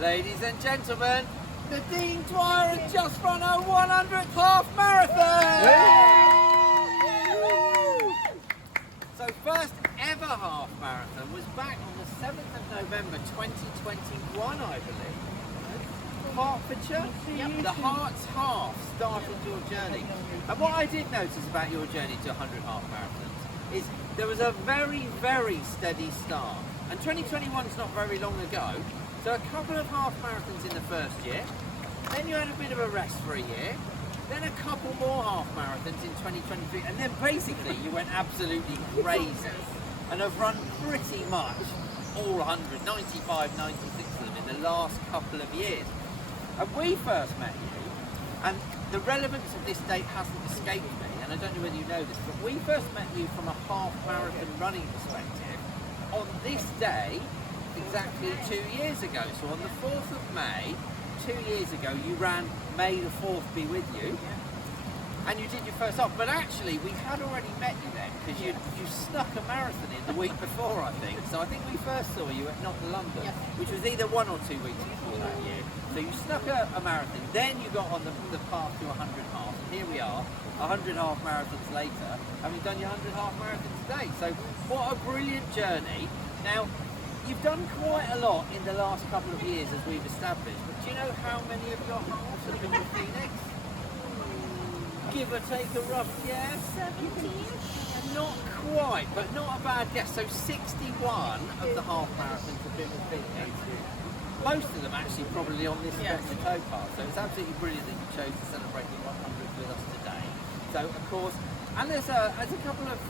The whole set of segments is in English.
Ladies and gentlemen, Nadine Dwyer has just run her 100th half marathon! So first ever half marathon was back on the 7th of November 2021, I believe. Hertfordshire? Yep. The Hearts Half started your journey. And what I did notice about your journey to 100 half marathons is there was a very, very steady start. And 2021 is not very long ago, so a couple of half marathons in the first year, then you had a bit of a rest for a year, then a couple more half marathons in 2023, and then basically you went absolutely crazy and have run pretty much all 100, 95, 96 of them in the last couple of years. And we first met you, and the relevance of this date hasn't escaped me, and I don't know whether you know this, but we first met you from a half marathon running perspective on this day exactly 2 years ago. So on the 4th of May, 2 years ago, you ran May the 4th be with you, and you did your first half. But actually, we had already met you then, because you snuck a marathon in the week before, I think. So I think we first saw you at Not London, which was either 1 or 2 weeks before that year. So you snuck a marathon, then you got on the path to 100 half, and here we are, 100 half marathons later, having done your 100 half marathons today. So what a brilliant journey. Now, you've done quite a lot in the last couple of years, as we've established, but do you know how many of your halves have been with Phoenix? Give or take a rough guess? 17? Not quite, but not a bad guess. So 61 of the half marathons have been with Phoenix. Most of them actually probably on this toe path. So it's absolutely brilliant that you chose to celebrate the 100 with us today. So of course, and there's a couple of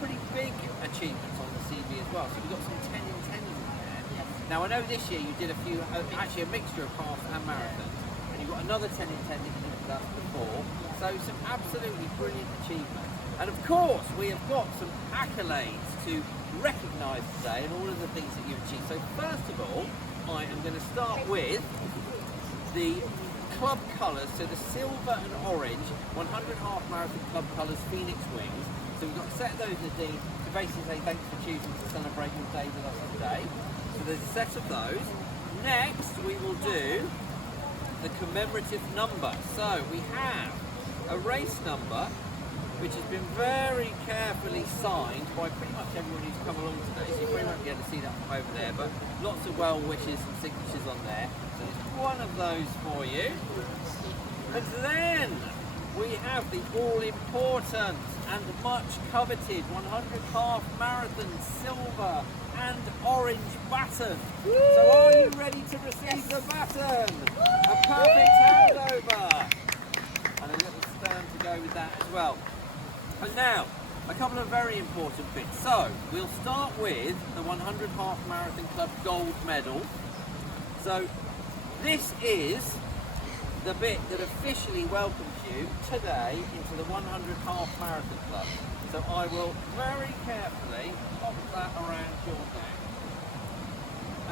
pretty big achievements on the CV as well. So we've got some 10 in 10s in there. Yes. Now I know this year you did a few, actually a mixture of half and marathons, and you've got another 10 in 10 that you did with us before. So some absolutely brilliant achievements. And of course, we have got some accolades to recognise today and all of the things that you've achieved. So first of all, I am going to start with the club colours, so the silver and orange 100 half marathon club colours Phoenix wings. So we've got a set of those, Nadine, to basically say thanks for choosing to celebrate your day with us today. So there's a set of those. Next, we will do the commemorative number. So we have a race number which has been very carefully signed by pretty much everyone who's come along today. So you probably won't be able to see that from over there, but lots of well wishes and signatures on there. So there's one of those for you. And then we have the all-important and much coveted 100 half marathon silver and orange baton. Woo! So are you ready to receive the baton? Woo! A perfect handover. And a little stern to go with that as well. And now, a couple of very important bits. So, we'll start with the 100 half marathon club gold medal. So, this is the bit that officially welcomes you today into the 100 half marathon club. So I will very carefully pop that around your neck.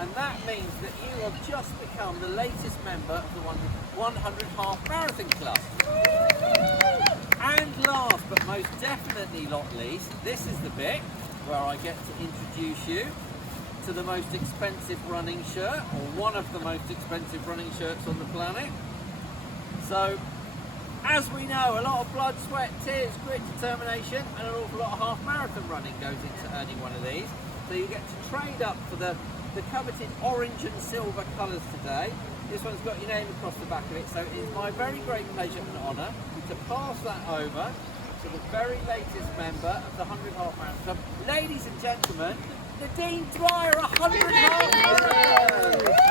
And that means that you have just become the latest member of the 100 half marathon club. And last but most definitely not least, this is the bit where I get to introduce you to the most expensive running shirt, or one of the most expensive running shirts on the planet. So, as we know, a lot of blood, sweat, tears, grit, determination, and an awful lot of half marathon running goes into earning one of these. So you get to trade up for the coveted orange and silver colours today. This one's got your name across the back of it, so it is my very great pleasure and honour to pass that over to the very latest member of the 100 half marathon club. Ladies and gentlemen, Nadine Dwyer, 100 half marathon!